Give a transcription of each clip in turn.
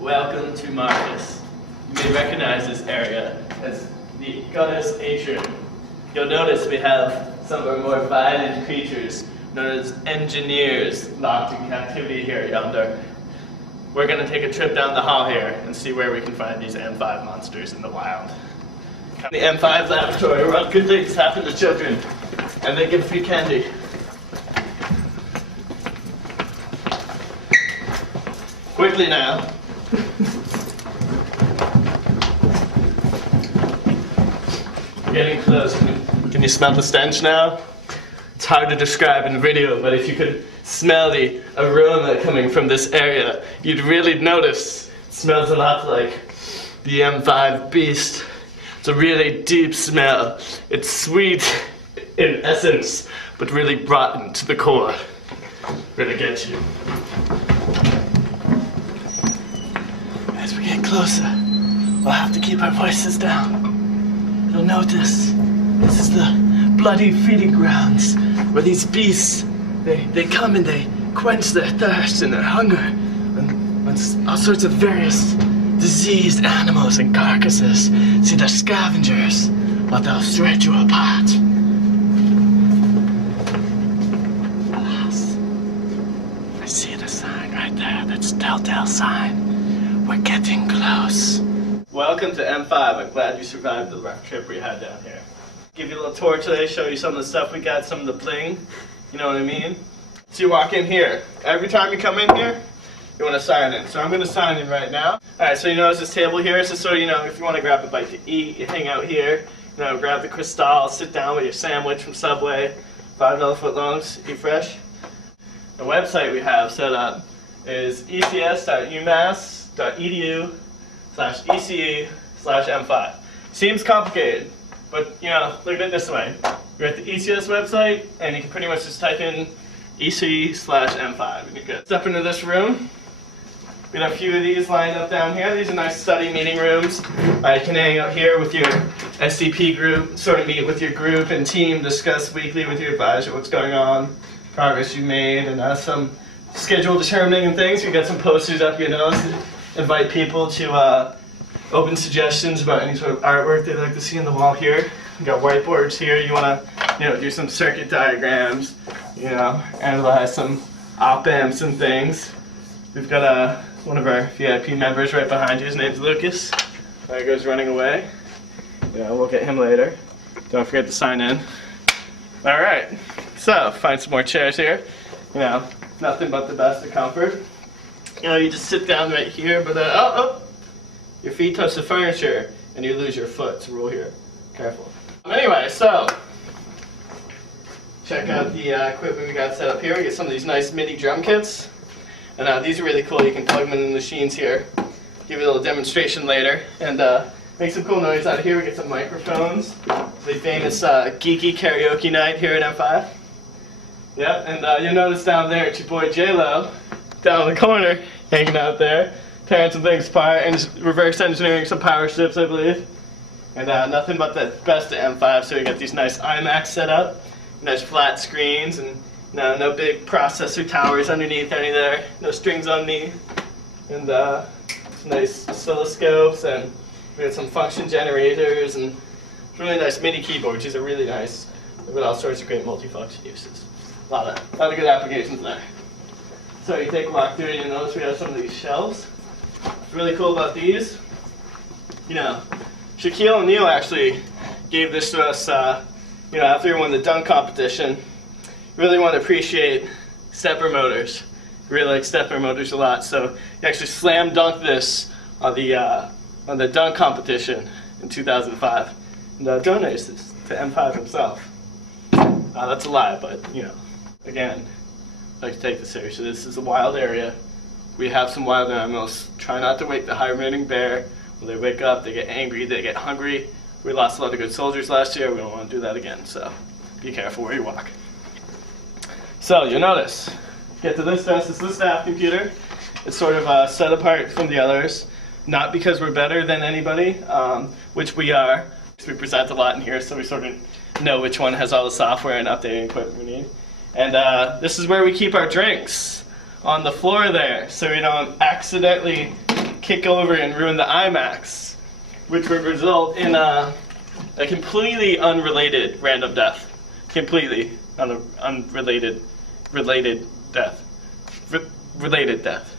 Welcome to Marcus. You may recognize this area as the goddess atrium. You'll notice we have some of our more violent creatures, known as engineers, locked in captivity here yonder. We're going to take a trip down the hall here and see where we can find these M5 monsters in the wild. In the M5 laboratory, where good things happen to children, and they give free candy. Quickly now. Getting close. Can you smell the stench now? It's hard to describe in video, but if you could smell the aroma coming from this area, you'd really notice it smells a lot like the M5 beast. It's a really deep smell. It's sweet in essence, but really rotten to the core. Really get you. As we get closer, we'll have to keep our voices down. You'll notice this is the bloody feeding grounds where these beasts, they come and they quench their thirst and their hunger on all sorts of various diseased animals and carcasses. See, they're scavengers, but they'll stretch you apart. Alas, I see the sign right there. That's a telltale sign. We're getting close. Welcome to M5. I'm glad you survived the rough trip we had down here. Give you a little tour today, show you some of the stuff we got, some of the bling. You know what I mean? So you walk in here. Every time you come in here, you want to sign in. So I'm going to sign in right now. Alright, so you notice this table here. So you know, if you want to grab a bite to eat, you hang out here. You know, grab the Cristal, sit down with your sandwich from Subway, $5 footlongs, eat fresh. The website we have set up is ecs.umass.edu/ECE/M5. Seems complicated, but you know, look at it this way. You're at the ECS website, and you can pretty much just type in ECE/M5, and you're good. Step into this room. We got a few of these lined up down here. These are nice study meeting rooms. You can hang out here with your SCP group, sort of meet with your group and team, discuss weekly with your advisor what's going on, progress you made, and some schedule determining and things. We got some posters up, you know, to invite people to open suggestions about any sort of artwork they'd like to see on the wall here. We got whiteboards here. You want to, you know, do some circuit diagrams, you know, analyze some op-amps and things. We've got one of our VIP members right behind you. His name's Lucas. There he goes running away. Yeah, we'll get him later. Don't forget to sign in. All right. So find some more chairs here. You know, nothing but the best of comfort. You know, you just sit down right here, but your feet touch the furniture and you lose your foot. It's a rule here. Careful. Anyway, so check out the equipment we got set up here. We get some of these nice MIDI drum kits, and these are really cool. You can plug them in the machines here. Give you a little demonstration later, and make some cool noise out of here. We get some microphones. The famous geeky karaoke night here at M5. Yep, and you'll notice down there, it's your boy J-Lo down in the corner, hanging out there, tearing some things apart and reverse engineering some power strips, I believe. And nothing but the best of M5, so we got these nice iMacs set up, nice flat screens, and no big processor towers underneath any there, no strings on me, and some nice oscilloscopes, and we got some function generators, and really nice MIDI keyboards. These are really nice. They've got all sorts of great multifunction uses. A lot of good applications there. So you take a walk through, and you notice we have some of these shelves. What's really cool about these, you know, Shaquille O'Neal actually gave this to us, you know, after we won the dunk competition. Really want to appreciate stepper motors. Really like stepper motors a lot, so he actually slam dunked this on the dunk competition in 2005, and donates this to M5 himself. That's a lie, but you know, again, I like to take this seriously. This is a wild area. We have some wild animals. Try not to wake the hibernating bear. When they wake up, they get angry, they get hungry. We lost a lot of good soldiers last year. We don't want to do that again, so be careful where you walk. So you'll notice, get to this desk. It's the staff computer. It's sort of set apart from the others, not because we're better than anybody, which we are. We present a lot in here, so we sort of know which one has all the software and updating equipment we need. And this is where we keep our drinks, on the floor there, so we don't accidentally kick over and ruin the IMAX, which would result in a completely unrelated random death. Completely unrelated, related death. Related death.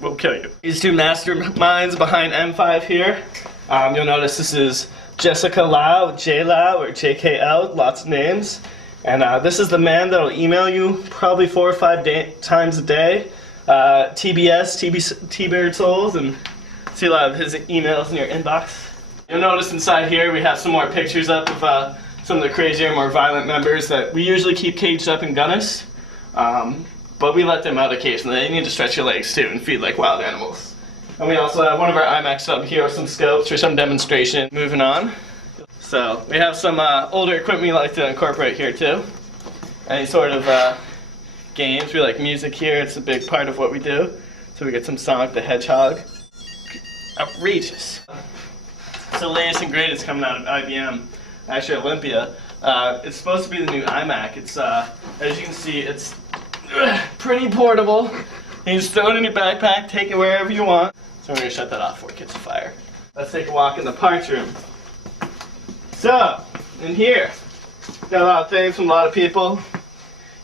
We'll kill you. These two masterminds behind M5 here. You'll notice this is Jessica Lau, J Lau, or JKL, lots of names. And this is the man that'll email you probably 4 or 5 times a day. TBS, T-Bird Souls, and see a lot of his emails in your inbox. You'll notice inside here we have some more pictures up of some of the crazier, more violent members that we usually keep caged up in Gunnis. But we let them out occasionally. They need to stretch your legs too and feed like wild animals. And we also have one of our IMAX up here with some scopes for some demonstration. Moving on. So we have some older equipment we like to incorporate here too. Any sort of games. We like music here. It's a big part of what we do. So we get some Sonic the Hedgehog. Outrageous. So latest and greatest coming out of IBM, actually Olympia. It's supposed to be the new iMac. It's as you can see, it's pretty portable. You just throw it in your backpack, take it wherever you want. So we're gonna shut that off before it gets a fire. Let's take a walk in the parts room. So, in here, got a lot of things from a lot of people.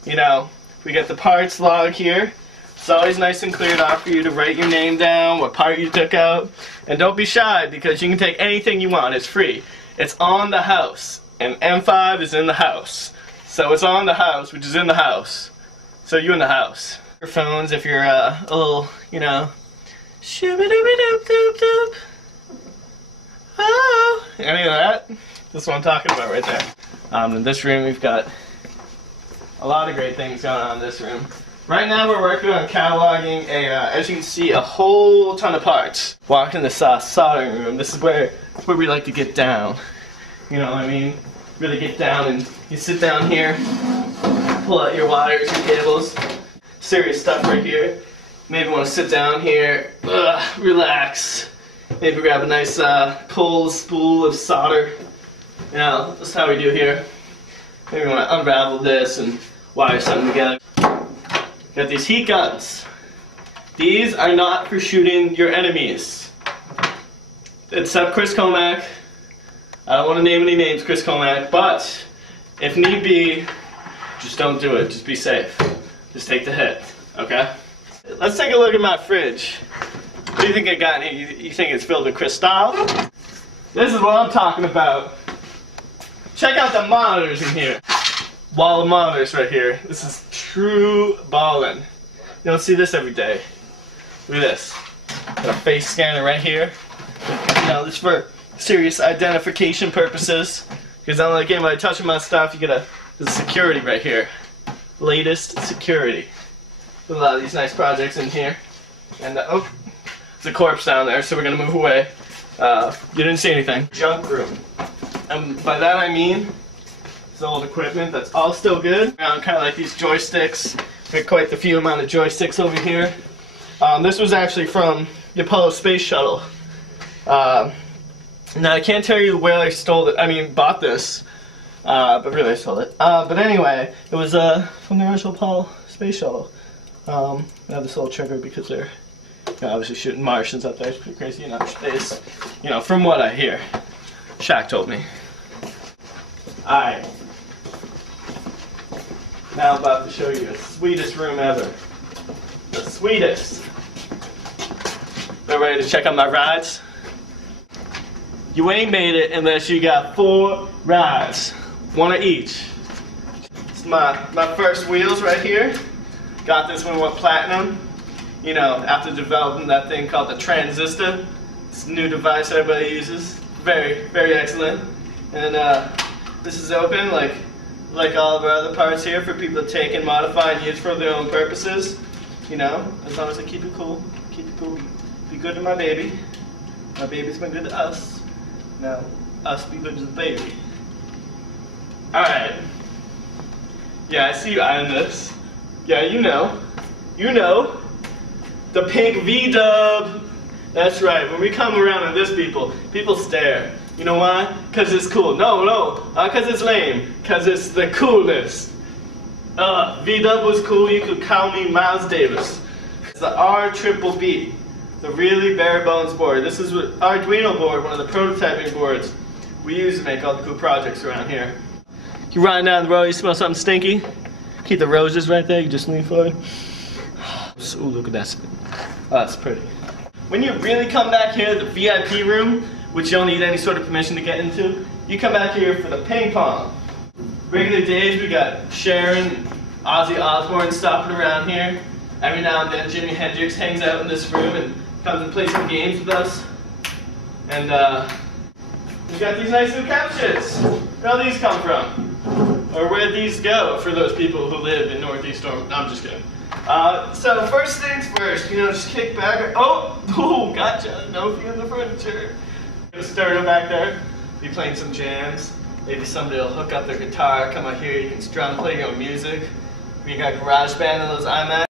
You know, we get the parts log here. It's always nice and cleared off for you to write your name down, what part you took out. And don't be shy, because you can take anything you want. It's free. It's on the house. And M5 is in the house. So it's on the house, which is in the house. So you in the house. Your phones, if you're a little, you know, shoo-ba-doo-ba-doop-doop-doop. Oh, any of that? That's what I'm talking about right there. In this room, we've got a lot of great things going on in this room. Right now, we're working on cataloging as you can see, a whole ton of parts. Walk in the soldering room. This is where we like to get down. You know what I mean? Really get down, and you sit down here, pull out your wires, your cables. Serious stuff right here. Maybe want to sit down here, relax. Maybe grab a nice cold spool of solder. You know, that's how we do here. Maybe want to unravel this and wire something together. Got these heat guns. These are not for shooting your enemies. Except Chris Comack. I don't want to name any names, Chris Comack, but if need be, just don't do it. Just be safe. Just take the hit, okay? Let's take a look at my fridge. What do you think I got in here? You think it's filled with Cristal? This is what I'm talking about. Check out the monitors in here. Wall of monitors right here. This is true ballin'. You don't see this every day. Look at this. Got a face scanner right here. You know, this is for serious identification purposes. Because I don't like anybody touching my stuff. You get there's security right here. Latest security. With a lot of these nice projects in here. And oh, there's a corpse down there, so we're gonna move away. You didn't see anything. Junk room. And by that I mean it's old equipment that's all still good. Kind of like these joysticks. We got quite the few amount of joysticks over here. This was actually from the Apollo space shuttle. Now I can't tell you where I stole it. I mean, bought this, but really I stole it. But anyway, it was from the original Apollo space shuttle. I have this little trigger because they're obviously shooting Martians up there. It's pretty crazy in outer space. You know, from what I hear. Shaq told me. Alright. Now I'm about to show you the sweetest room ever. The sweetest. Are you ready to check out my rides? You ain't made it unless you got 4 rides. 1 of each. It's my first wheels right here. Got this one with platinum. You know, after developing that thing called the transistor. It's a new device everybody uses. Very, very excellent. And this is open like all of our other parts here for people to take and modify and use for their own purposes. You know, as long as I keep it cool. Keep it cool. Be good to my baby. My baby's been good to us. Now, us be good to the baby. Alright. Yeah, I see you eyeing this. Yeah, you know. You know. The pink V-dub. That's right. When we come around on this, people stare. You know why? Because it's cool. No, not because it's lame. Because it's the coolest. V-dub was cool. You could call me Miles Davis. It's the R-triple-B. The really bare bones board. This is what Arduino board, one of the prototyping boards we use to make all the cool projects around here. You riding down the road, you smell something stinky? Keep the roses right there, you just lean forward. Ooh, look at that. Oh, that's pretty. When you really come back here, the VIP room, which you don't need any sort of permission to get into, you come back here for the ping pong. Regular days, we got Sharon, Ozzy Osbourne stopping around here. Every now and then, Jimi Hendrix hangs out in this room and comes and plays some games with us. And we got these nice new couches. Where all these come from? Or where'd these go for those people who live in Northeast Norman? No, I'm just kidding. So first things first, just kick back. Oh, gotcha. No feel in the furniture. Gonna start them back there. Be playing some jams. Maybe somebody will hook up their guitar, come out here, you can strum, play your own music. We got GarageBand and those iMacs.